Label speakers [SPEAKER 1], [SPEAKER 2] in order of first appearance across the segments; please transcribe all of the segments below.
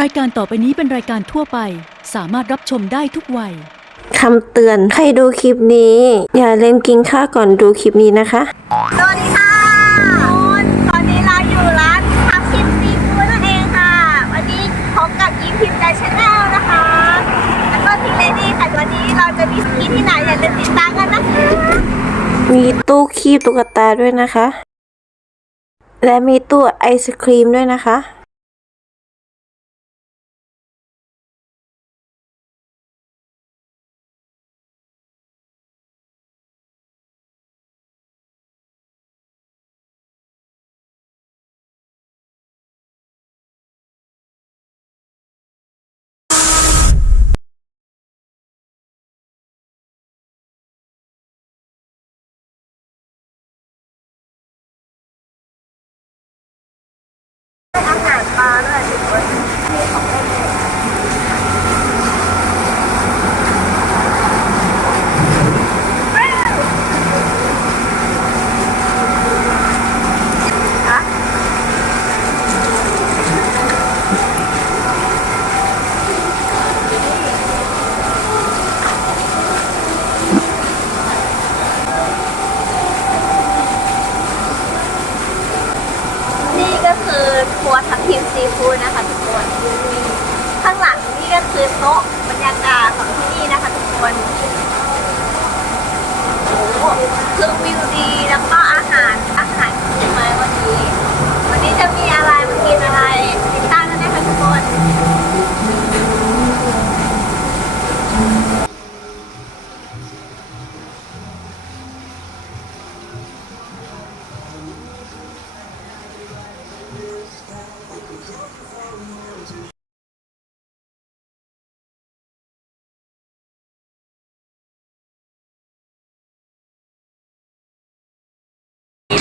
[SPEAKER 1] รายการต่อไปนี้เป็นรายการทั่วไป สามารถรับชมได้ทุกวัย
[SPEAKER 2] คำเตือนใครดูคลิปนี้ อย่าลืมกินข้าวก่อนดูคลิปนี้นะคะ
[SPEAKER 3] สวัสดีค่ะคุณตอนนี้เราอยู่ร้านทับทิมซีฟู้ดนั่นเองค่ะ วันนี้พบกับยิ้มพิมพ์ใจชาแนลนะคะ แล้วก็พี่เลดี้ค่ะ วันนี้เราจะมีสกีที่ไหนอย่าลืมติดตามกันนะคะ
[SPEAKER 2] มีตู้คีบตุ๊กตาด้วยนะคะ และมีตู้ไอศครีมด้วยนะคะ
[SPEAKER 3] อา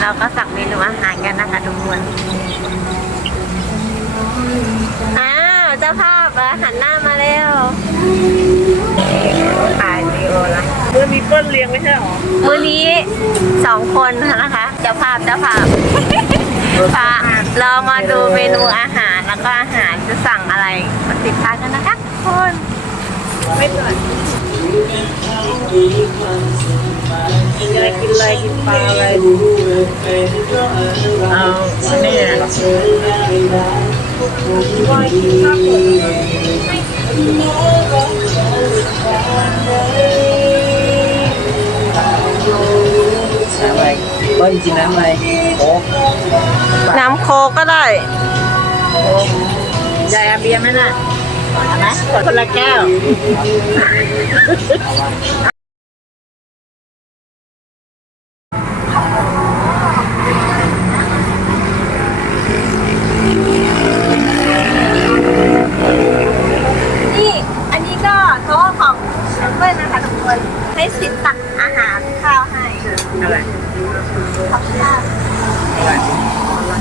[SPEAKER 3] เราก็
[SPEAKER 2] สั่งเมนูอาหารกันนะคะทุกคนอ้าวเจ้าภาพมาหันหน้ามาเร็วถ่ายวีดีโอละ
[SPEAKER 4] เมื่อมีเปิ้ลเลี้ยงไม่ใช่หรอ
[SPEAKER 2] มื้อนี้สองคนนะคะ เจ้าภาพเจ้าภาพพาเรามาดูเมนูอาหารแล้วก็อาหารจะสั่งอะไรมาติดตามกันนะคะทุกคน
[SPEAKER 4] ไม่เหนื่อย กินอะไรกินอะไรกินปลาอะไรเอาอันนี้วากินข้าว
[SPEAKER 5] อะไรก็จริงๆน้ำอะไรโอ้
[SPEAKER 2] น้ำโคก็ได้
[SPEAKER 4] ยายเอาเบียร์ไหมน่ะเอาไหมคนละแก้ว
[SPEAKER 3] นี่ อันนี้ก็โต๊ะของเพื่อนนะคะทุกคน ให้สิทธิ์ตักอาหารข้าวให้
[SPEAKER 4] อะไร
[SPEAKER 3] ขอบคุณมาก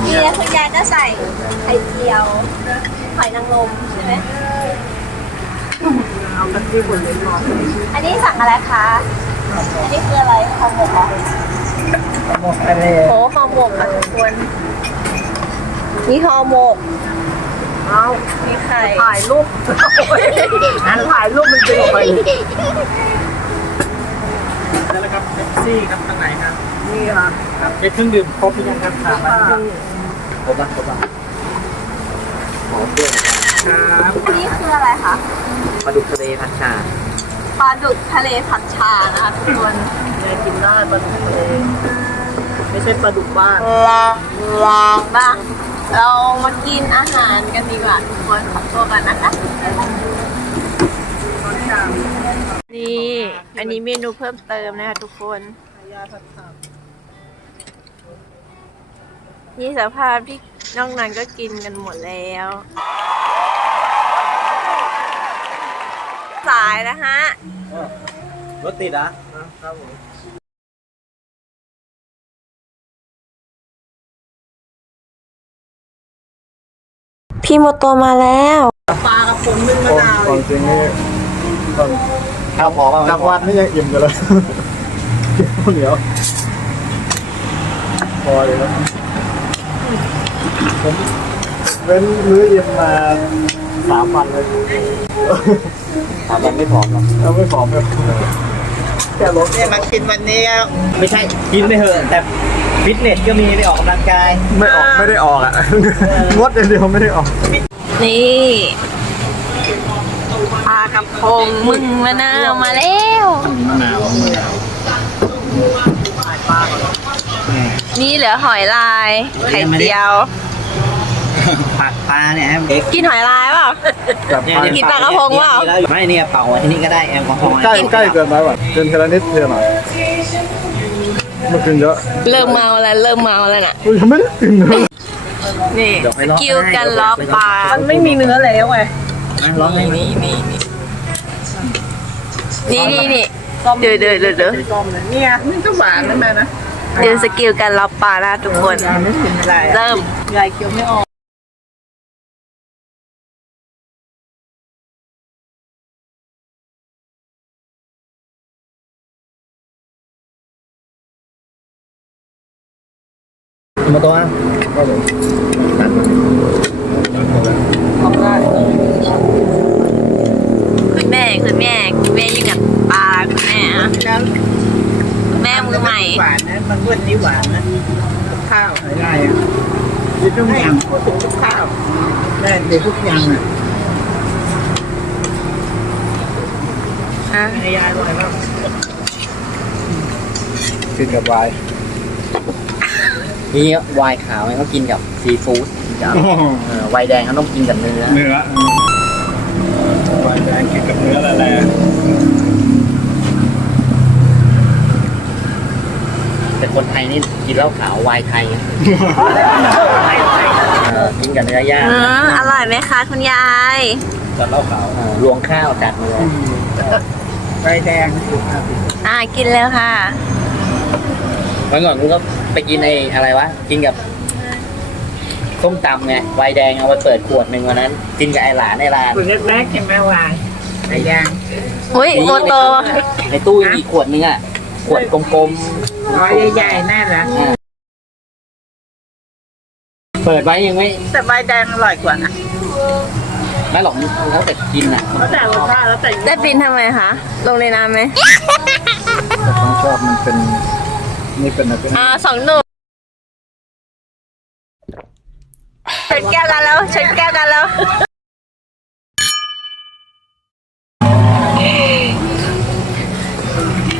[SPEAKER 3] นี่แล้วคุณยายก็ใส่ไข่เจียวหอยนางรมใช่ไหม
[SPEAKER 4] เอากระที่บนเลยพอ
[SPEAKER 3] อันนี้สั่งอะไรคะ อันนี้คืออะไรห่อหมกเหรอ
[SPEAKER 5] หมกทะเล
[SPEAKER 2] โหห่อหมกอะทุกคนนี่ห่อหมก
[SPEAKER 4] เอา
[SPEAKER 2] มีไข่
[SPEAKER 4] ถ่ายรูปอันถ่ายรูปมันจะออกไปแล้วละครับเซ็กซี่ครับทางไหนครับนี่ครับครับเครื่องดื่มครบหรือยังครับถามมา
[SPEAKER 5] ครบปะครบปะหอมเปรี้ยว
[SPEAKER 4] ครับ
[SPEAKER 3] อันนี้คืออะไรคะ
[SPEAKER 5] ปลาดุกทะเลผัดชา
[SPEAKER 3] ปลาดุกทะเลผัดชานะคะทุกคน
[SPEAKER 4] ยายกินได้ปลาดุกทะเล ไม่ใช่ปลาดุกบ้าน
[SPEAKER 3] บ้างเรามากินอาหารกันดีกว่าทุกคนขอตัวกันนะคะ
[SPEAKER 2] นี่ อันนี้เมนูเพิ่มเติมนะคะทุกคน นี่สภาพที่นอกนั้นก็กินกันหมดแล้ว สายนะฮะ
[SPEAKER 5] รถติดอะ
[SPEAKER 4] ครับผม
[SPEAKER 2] พี่โมโตมาแล้ว
[SPEAKER 4] ปลากระพงนึ่งมะนาว
[SPEAKER 6] ความจริงนี่ตอน
[SPEAKER 5] ข้าวพอป่ะ
[SPEAKER 6] กลางวันนี่ยังอิ่มอยู่เลยข้าวเหนียวพอเลยครับผมเว้นมื้ออิ่มมาสามวันเลย
[SPEAKER 5] ถามมันไม่ผอมหรอก
[SPEAKER 6] เราไม่ผอมเลยแค่ลด
[SPEAKER 2] เนี่ยมากินวันนี้ก็ไม่ใช่กินไม่เหอะแต่ ฟิตเนสก็มีไปออกกำลังกาย
[SPEAKER 6] ไม่ออกไม่ได้ออกอะ งดอย่างเดียวไม่ได้ออก
[SPEAKER 3] นี่ปลากระพงมึงมะนาวมาแล้ว
[SPEAKER 6] มะนาวมะนาว
[SPEAKER 3] นี่เหลือหอยลาย ไข่เจียว
[SPEAKER 2] ผัดปลาเนี่ยแอมเด็ก
[SPEAKER 3] กินหอยลายเปล่า
[SPEAKER 6] กับ
[SPEAKER 3] กินปลากระพงเปล่า
[SPEAKER 2] ไม่เนี่ยเป่าที่นี่ก็ได้แอลกอฮอล์
[SPEAKER 6] ใกล้ใกล้เกินไปว่ะเกินทีละนิดทีละหน่อยเมื่อคืนเยอะ
[SPEAKER 3] เริ่มเมาแล้วเริ่มเมาแล้วน่ะ
[SPEAKER 6] กูยังไม่ได้กินเลย
[SPEAKER 3] นี่สกิลกันล็อกปลา
[SPEAKER 4] มันไม่มีเนื้อแล้วไง
[SPEAKER 2] ร้องให้
[SPEAKER 3] นี่นี่นี่นี่นี่นี่เดี๋ยวเดี๋ยวเดี๋ยวเดี๋ยว
[SPEAKER 4] เนี่ยมันก็หวานนั่นแหละนะ
[SPEAKER 3] เดี๋ยวสกิลกันล็อกปลานะทุกคน
[SPEAKER 4] ไม่กินอะไร
[SPEAKER 3] เริ่ม
[SPEAKER 4] ยายเคี้ยวไม่ออก
[SPEAKER 2] มาตัว
[SPEAKER 3] คุณแม่คุณแม่คุณแม่อยู่กับปลาคุณแม่อะ
[SPEAKER 4] แล้ว
[SPEAKER 3] แม่มือใหม่
[SPEAKER 4] หวานนะมันวันนี้หวานนะกับข้าวอะไรอะ
[SPEAKER 6] กินทุกอย่าง
[SPEAKER 4] พูดถึงกับข้าว
[SPEAKER 6] แม่ดีทุกอย่างอะ
[SPEAKER 3] อะ
[SPEAKER 4] ยายอร่อยมาก
[SPEAKER 6] กินกับวน์
[SPEAKER 5] นี่ไวน์ขาวเขากินกับซีฟู้ดกับเอ่อไวน์แดงเขาต้องกินกับเนื้อ
[SPEAKER 6] เนื้อไวน์แดงกินกับเนื้อแล้วแหละ
[SPEAKER 5] แต่คนไทยนี่กินเหล้าขาวไวน์ไทยเออกินกับเนื้อย่าง
[SPEAKER 3] อืมอร่อยไหมคะคุณยาย
[SPEAKER 6] จัดเหล้าขาว
[SPEAKER 5] เออรวงข้าวจัดเนื้อ
[SPEAKER 4] ใบแดง
[SPEAKER 3] อ่ากินแล้วค่ะ
[SPEAKER 5] เมื่อก่อนกูก็ ไปกินไอ้อะไรวะ กินกับส้มตำไงไวน์แดงเอาไปเปิดขวดหนึ่งวันนั้น กินกับไอ้หลานไอ้หลาน
[SPEAKER 4] คุณแรกๆกินไม่หวานใบแดง
[SPEAKER 3] อุ้ยโมโต
[SPEAKER 5] ในตู้ยังมีอีกขวดนึงอะ ขวดกลม
[SPEAKER 4] ร้อยใหญ่ๆน่ารัก
[SPEAKER 5] ๆเปิดไว้ยังไม่
[SPEAKER 4] แต่ใบแดงอร่อยกว่านะ
[SPEAKER 5] ไม่หรอกแล้วแต่กินอะ
[SPEAKER 4] แล้วแต่รสชาติแล้วแต่
[SPEAKER 3] ได้ปินทำไมคะ ลงในน้ำไหม
[SPEAKER 6] แต่ผมชอบมันเป็น นี่เป็นอะไรเป็น
[SPEAKER 3] อ่าสองหนุ่มชนแก้วกันแล้วชนแก้วกันแล้ว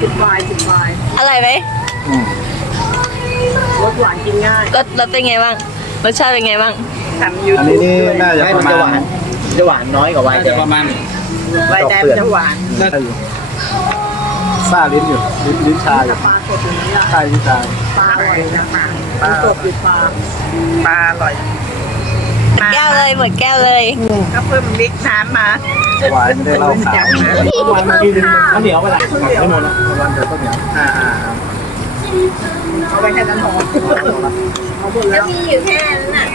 [SPEAKER 4] สิบบายสิบบาย
[SPEAKER 3] อร่อยไหม
[SPEAKER 4] รสหวานกินง่าย
[SPEAKER 3] รสรสเป็นไงบ้างรสชาติเป็นไงบ้าง
[SPEAKER 4] ทำยู
[SPEAKER 6] อัน
[SPEAKER 4] ทู
[SPEAKER 6] นี้
[SPEAKER 4] บ
[SPEAKER 6] นี่น่าจะ
[SPEAKER 5] ไม่
[SPEAKER 6] ป
[SPEAKER 5] มัน
[SPEAKER 6] ระ
[SPEAKER 5] จะห
[SPEAKER 6] มาวาณ
[SPEAKER 5] นจะหวานน้อยกว่าไวน์แดง
[SPEAKER 6] ประมาณ
[SPEAKER 4] ใบแดงจะหวาน
[SPEAKER 6] ได้อยู่ ซาลิ้นอยู่ลิ้นลิ้นชาอยู่
[SPEAKER 4] ปลาสดอยู่นี่
[SPEAKER 6] ใช่ลิ้นชา
[SPEAKER 4] ปลาอร่อยนะปลาปลาสดอยู่ปลาปลาอร่อย
[SPEAKER 3] แก้วเลยหมดแก้วเลย
[SPEAKER 4] ก็เพิ่มบิ๊กน้ำมา
[SPEAKER 6] หวานไม่ได้เหล้าขาว
[SPEAKER 2] วันมากินข้าวเหนียวไปละไม่หมดแล้ว
[SPEAKER 6] ประมาณเดี๋ยวต้นเหนียวอ่าอ่า
[SPEAKER 4] เอาไว้แค่นั้นพอเอาหมดแล้ว
[SPEAKER 3] มีอยู่แค่นั้นน่ะ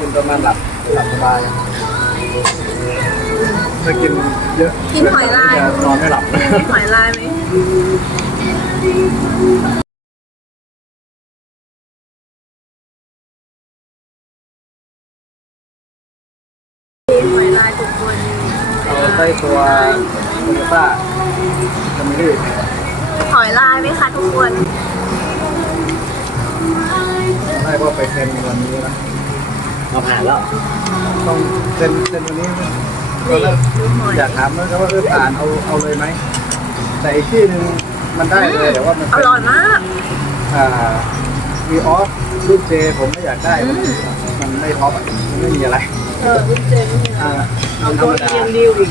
[SPEAKER 6] กินประมาณหลับหลับสบาย ถ้ากินเยอะ
[SPEAKER 3] กินหอยลาย
[SPEAKER 6] จะนอนไม่หลับ
[SPEAKER 3] มีหอยลายไหม
[SPEAKER 6] เราได้ตัวโตโยต้าจะไม่ดื้อ
[SPEAKER 3] หอยลายไหมคะทุกคน
[SPEAKER 6] ได้เพราะไปเซ็นวันนี้นะ
[SPEAKER 5] เอาผ่านแล้ว
[SPEAKER 6] ต้องเซ็นเซ็นวันนี้นะ ตอนแรกอยากถามนะครับว่าเออผ่านเอาเอาเลยไหมแต่อีกที่หนึ่งมันได้เลยแต่ว่ามัน
[SPEAKER 3] อ
[SPEAKER 6] เป็น
[SPEAKER 3] ร่อยมาก
[SPEAKER 6] อ่าวีออฟรูปเจผมไม่อยากได้มันมันไม่ท็อปอะมันไม่มีอะไร
[SPEAKER 4] เออรุ่นเจน
[SPEAKER 6] อ่า
[SPEAKER 4] เอา
[SPEAKER 6] มันธร
[SPEAKER 4] ตัว
[SPEAKER 6] รมดา
[SPEAKER 4] เรียนดิวอีก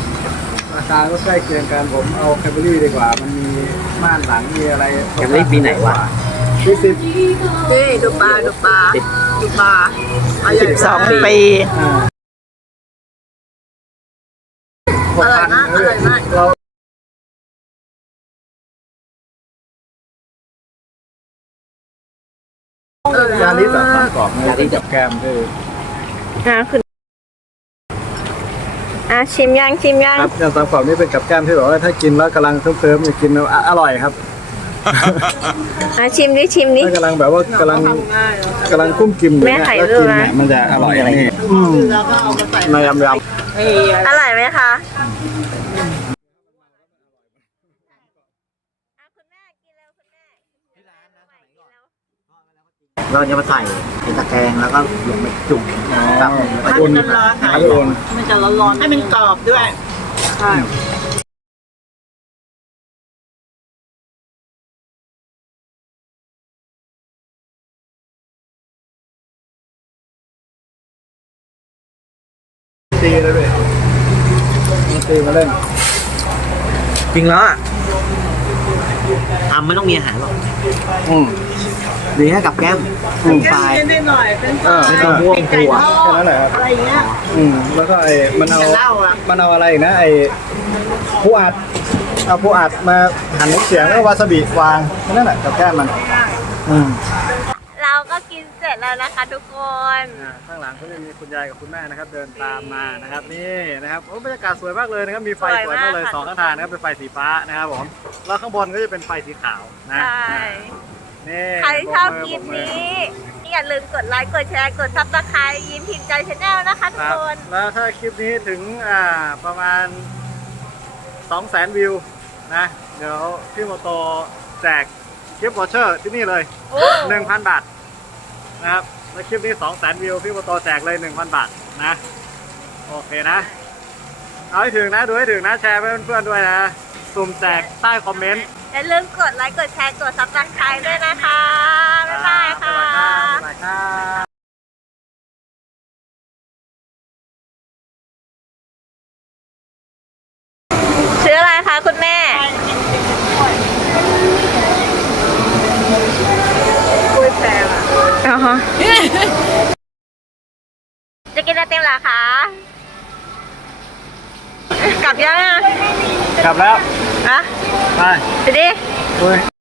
[SPEAKER 6] ราคาก็ใกล้เคียงกันผมเอาแคมเบอรี่ดีกว่า มันมีม่านหลังมีอะไร
[SPEAKER 5] แคมรี่ปีไหนวะ
[SPEAKER 6] ปีสิบ
[SPEAKER 3] นี่ดูปลาดูปลาดูปลา
[SPEAKER 4] สิบสองปี
[SPEAKER 6] อ่า
[SPEAKER 3] อร่อยมากอร่อยมาก
[SPEAKER 6] เรา
[SPEAKER 3] เออยา
[SPEAKER 6] ลิสแบบกรอบๆยาลิสกับแกมด้วย
[SPEAKER 3] อะคุณอะชิมยังชิมยัง
[SPEAKER 6] ครับอย่างสามกรอบนี่เป็นกับแก้มที่แบบว่าถ้ากินแล้วกำลังเคลิ้มๆเนี่ยกินแล้วอะอร่อยครับ
[SPEAKER 3] อะชิมดิชิมดิ
[SPEAKER 6] ถ้ากำลังแบบว่ากำลังกำลังกุ้มกิ่มอยู่
[SPEAKER 3] แม่
[SPEAKER 6] เนี่ย
[SPEAKER 3] ไข่
[SPEAKER 6] แล้ว
[SPEAKER 3] ลู
[SPEAKER 6] กิ
[SPEAKER 3] ก
[SPEAKER 6] น
[SPEAKER 3] นะ
[SPEAKER 6] เนี่ยมันจะอร่อยนี่อืมในยำย
[SPEAKER 3] อร่อยไหมคะ
[SPEAKER 5] เราจะมาใส่เป็นตะแกรงแล้วก็ลงไปจุ่มำกับ
[SPEAKER 6] อุ่นอันอุ่น
[SPEAKER 2] มันจะร้อนๆให้มันกรอบด้วย
[SPEAKER 6] ตีเลยเว้ยมันตีมาเล่น
[SPEAKER 5] จริงแล้วอะทำไม่ต้องมีอาหารหรอก
[SPEAKER 6] อืม
[SPEAKER 5] ดีให้กับแก้ม
[SPEAKER 6] อืม
[SPEAKER 5] ปลาย
[SPEAKER 2] นิดหน่อยเป็น
[SPEAKER 6] เออ
[SPEAKER 5] ไม่ต้องม่วงถั่ว
[SPEAKER 6] แค่นั้นแหละครับ
[SPEAKER 2] อะไรอย่างเงี้ย
[SPEAKER 6] อืมแล้วก็ไอ้มันเอา
[SPEAKER 2] จะเล่าอะ
[SPEAKER 6] มันเอาอะไรอีกนะไอ้ผู้อัดเอาผู้อัดมาหั่นเสียงแล้ววาซาบิวางแค่นั่นแหละกับแก้มมัน อืม
[SPEAKER 3] เรา ก็กินเสร็จแล้วนะคะทุกคน
[SPEAKER 6] อ่าข้างหลังก็จะมีคุณยายกับคุณแม่นะครับ เดินตามมานะครับนี่นะครับโอ้บรรยากาศสวยมากเลยนะครับมีไฟสวยมากเลยสองข้างทางนะครับเป็นไฟสีฟ้านะครับผมแล้วข้างบนก็จะเป็นไฟสีขาวนะ
[SPEAKER 3] ใช่
[SPEAKER 6] นี่
[SPEAKER 3] ใครชอบ
[SPEAKER 6] ป
[SPEAKER 3] คลิป
[SPEAKER 6] มื
[SPEAKER 3] นี้ อย่าลืมกดไลค์ กดแชร์ กดซับสไครต์ยิ้มพิมพ์ใจชาแนลนะคะทุ
[SPEAKER 6] ค
[SPEAKER 3] ก
[SPEAKER 6] รับ
[SPEAKER 3] คน
[SPEAKER 6] แล้วถ้าคลิปนี้ถึงอ่าประมาณ2 0 0 0 0 0วิวนะเดี๋ยวพี่โมโตแจกคลิปวอเชอร์ที่นี่เลย1,000 บาท นะครับแล้วคลิปนี้2 0 0 0 0 0วิวพี่โมโตแจกเลย1,000บาทนะ โอเคนะ เอาให้ถึงนะดูให้ถึงนะแชร์ไปเพื่อนๆด้วยนะสุ่มแจกใต้คอมเมนต์
[SPEAKER 3] อย่าลืมกดไลค์กดแชร์กดซับสไครต์ด้วยนะคะ บ๊ายบายค่ะ
[SPEAKER 6] บ๊ายบายครับ
[SPEAKER 3] ฮะจะกินไอติมเหรอคะ กลับยังอะ
[SPEAKER 6] กลับแล้ว
[SPEAKER 3] อะ
[SPEAKER 6] ไป
[SPEAKER 3] ไปดิ
[SPEAKER 6] เฮ้ย